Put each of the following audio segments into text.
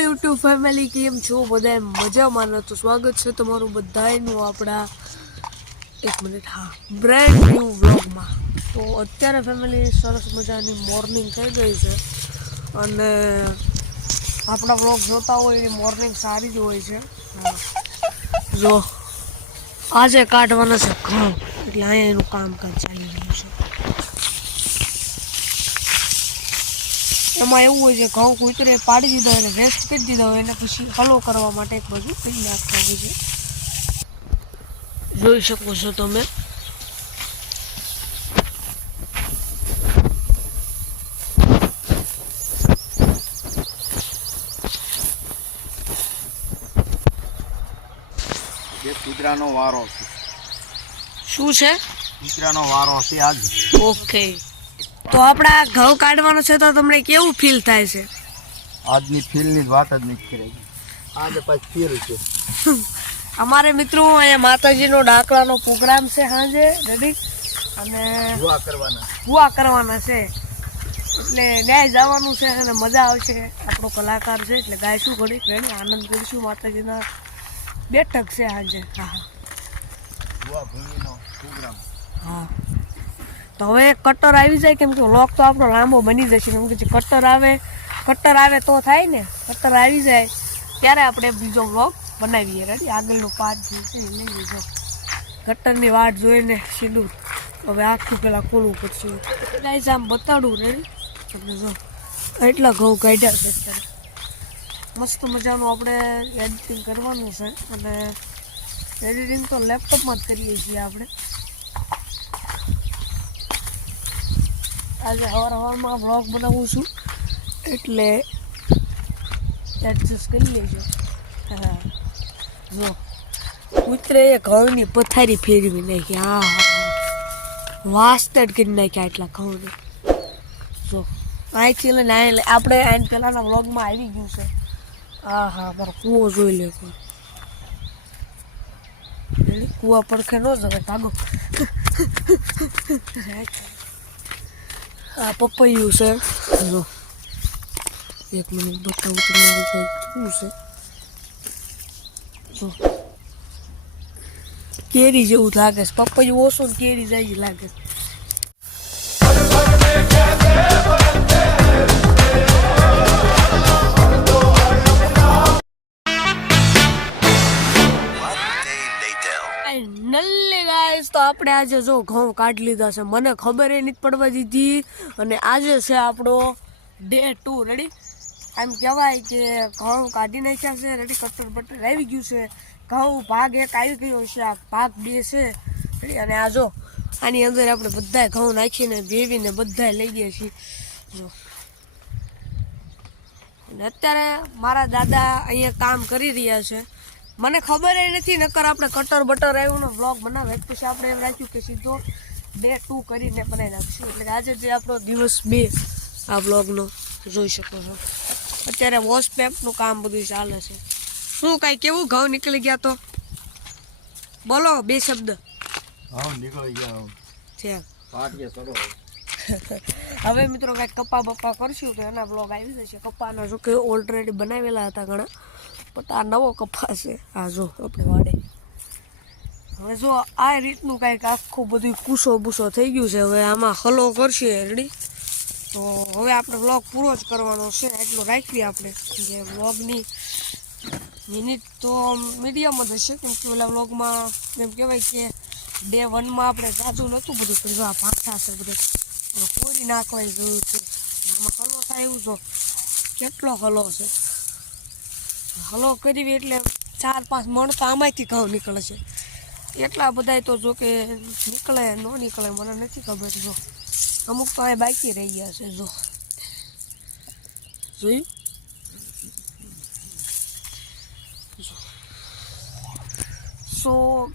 YouTube family કેમ છો બધા મજામાં ને? તો સ્વાગત છે તમારું બધાયનું આપણા બ્રેન્ડ ન્યૂ વ્લોગમાં. તો અત્યારે ફેમિલી સરસ મજાની મોર્નિંગ થઈ ગઈ છે અને આપણા વ્લોગ જોતા હોય એની મોર્નિંગ સારી જ હોય છે. જો આજે કાઢવાના છે ઘઉં, એટલે અહીંયા એનું કામકાજ ચાલી રહ્યું છે. એમાં એવું હોય છે ઘઉં કૂતરે પાડી દીધો એટલે રેસ્ટ કરી દીધો હોય એને પછી હલો કરવા માટે એક બાજુ પી નાખતા હોય છે. જોઈ શકો છો તમે. કૂતરાનો વારો છે. શું છે? કૂતરાનો વારો છે આજ. ઓકે, તો આપણા ઘઉં કાઢવાનો છે તો તમને કેવું ફીલ થાય છે? આજની ફીલની વાત જ નથી કરી. આજે પાછી ફીલ છે. અમારે મિત્રો અહીંયા માતાજીનો ડાકલાનો પ્રોગ્રામ છે સાંજે રેડી, અને ભૂવા કરવાના છે એટલે ન્યાય જવાનું છે અને મજા આવશે. આપણો કલાકાર છે એટલે ગાઈશું ઘડીક રેડી, આનંદ કરીશું. માતાજીના બેઠક છે સાંજે. હા હા, તો હવે કટર આવી જાય, કેમ કે વ્લોગ તો આપણો લાંબો બની જશે. કેમ કે કટર આવે તો થાય ને. કટર આવી જાય ત્યારે આપણે બીજો વ્લોગ બનાવીએ રેડી. આગળનો પાર્ટ જે છે એ લઈ લીધો. કટરની વાટ જોઈને સીધું હવે આખું પેલા ખોલવું પડશે. ગાઈસ આમ બતાડું રેડી એટલે જો એટલા ઘઉં કાઢ્યા છે અત્યારે. મસ્ત મજાનું આપણે એડિટિંગ કરવાનું છે અને એડિટિંગ તો લેપટોપમાં જ કરીએ છીએ આપણે. આજે સવારમાં બ્લોગ બનાવું છું એટલે એડજસ્ટ કરી લેજો. હા જો કૂતરે ઘઉંની પથારી ફેરવી નાખી. હા વાસ્તડ કરી નાખ્યા એટલા ઘઉંને. જો અહીંથી લઈને આપણે આઈને પહેલાંના વ્લોગમાં આવી ગયું છે. હા મારો કૂવો જોઈ લે. કૂવા પડખે ન જવે ભાગો. આ પપૈયું છે. જો એક મિનિટ બતાવું તમને શું છે. જો કેરી જેવું લાગે છે. પપૈયું ઓછું ને કેરી જાય લાગે છે. તો આપણે આજે જો ઘઉં કાઢી લીધા છે. મને ખબર એ નથી પડવા દીધી અને આજે છે આપણો ડે 2 રેડી. એમ કહેવાય કે ઘઉં કાઢી નાખ્યા છે રેડી. કટર બટર આવી ગયું છે. ઘઉં ભાગ 1 આવી ગયો છે, આ ભાગ 2 છે રેડી. અને આ જો આની અંદર આપણે બધા ઘઉં નાખીને ભેવીને બધા લઈ ગયા છીએ. જો અત્યારે મારા દાદા અહીંયા કામ કરી રહ્યા છે. મને ખબર એ નથી, નકર આપણે કટર બટર આવ્યું વ્લોગ બનાવે પછી આપણે એમ રાખ્યું કે સીધો ડે 2 કરીને બનાવી નાખશું. એટલે આજે જે આપણો દિવસ 2 આ વ્લોગનો જોઈ શકો છો. અત્યારે વોશ પેપનું કામ બધું ચાલે છે. શું કાંઈ કેવું ઘઉં નીકળી ગયા તો બોલો 2 શબ્દ. નીકળી ગયા છે. છે. હવે મિત્રો કાંઈક કપા બપ્પા કરશું તો એના બ્લોગ આવી જશે. કપાના જો કે ઓલરેડી બનાવેલા હતા ઘણા, પણ આ નવો કપા છે. આ જો આપણે વાડે હવે જો આ રીતનું કાંઈક આખું બધું કૂસો બૂસો થઈ ગયું છે. હવે આમાં હલો કરશે રેડી. તો હવે આપણે વ્લોગ પૂરો જ કરવાનો છે. એટલું રાખીએ આપણે જે વ્લોગની મિનિટ તો મીડિયમ જ હશે. કેમ કે ઓલા વ્લોગમાં એમ કહેવાય કે ડે 1માં આપણે જાજુ નહોતું બધું, પણ જો આ ભાગતા છે બધું કોરી નાખવાની જરૂર છે. આમાં હલો થાય એવું જો કેટલો હલો છે. હલો કરવી એટલે 4-5 મણ તો આમાંથી ઘઉં નીકળે છે. એટલા બધા તો જો કે નીકળે ન નીકળે મને નથી ખબર. જો અમુક તો અહીં બાકી રહી ગયા છે. જો જોયું. સો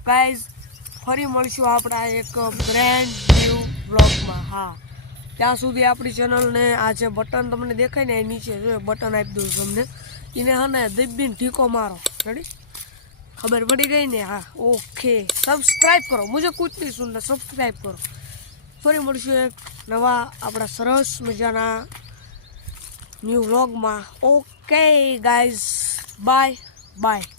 ગાઈઝ ફરી મળશું આપણા એક બ્રેન્ડ ન્યૂ બ્લોગમાં. હા ત્યાં સુધી આપણી ચેનલને આ જે બટન તમને દેખાય ને એ નીચે જો બટન આપી દઉં તમને. એને હા ને દબીને ઠીકો મારો રેડી. ખબર પડી ગઈ ને? હા ઓકે. સબસ્ક્રાઈબ કરો, મુझे कुछ नहीं सुनना, સબસ્ક્રાઈબ કરો. ફરી મળશું એક નવા આપણા સરસ મજાના ન્યૂ વ્લોગમાં. Okay. Okay guys bye bye.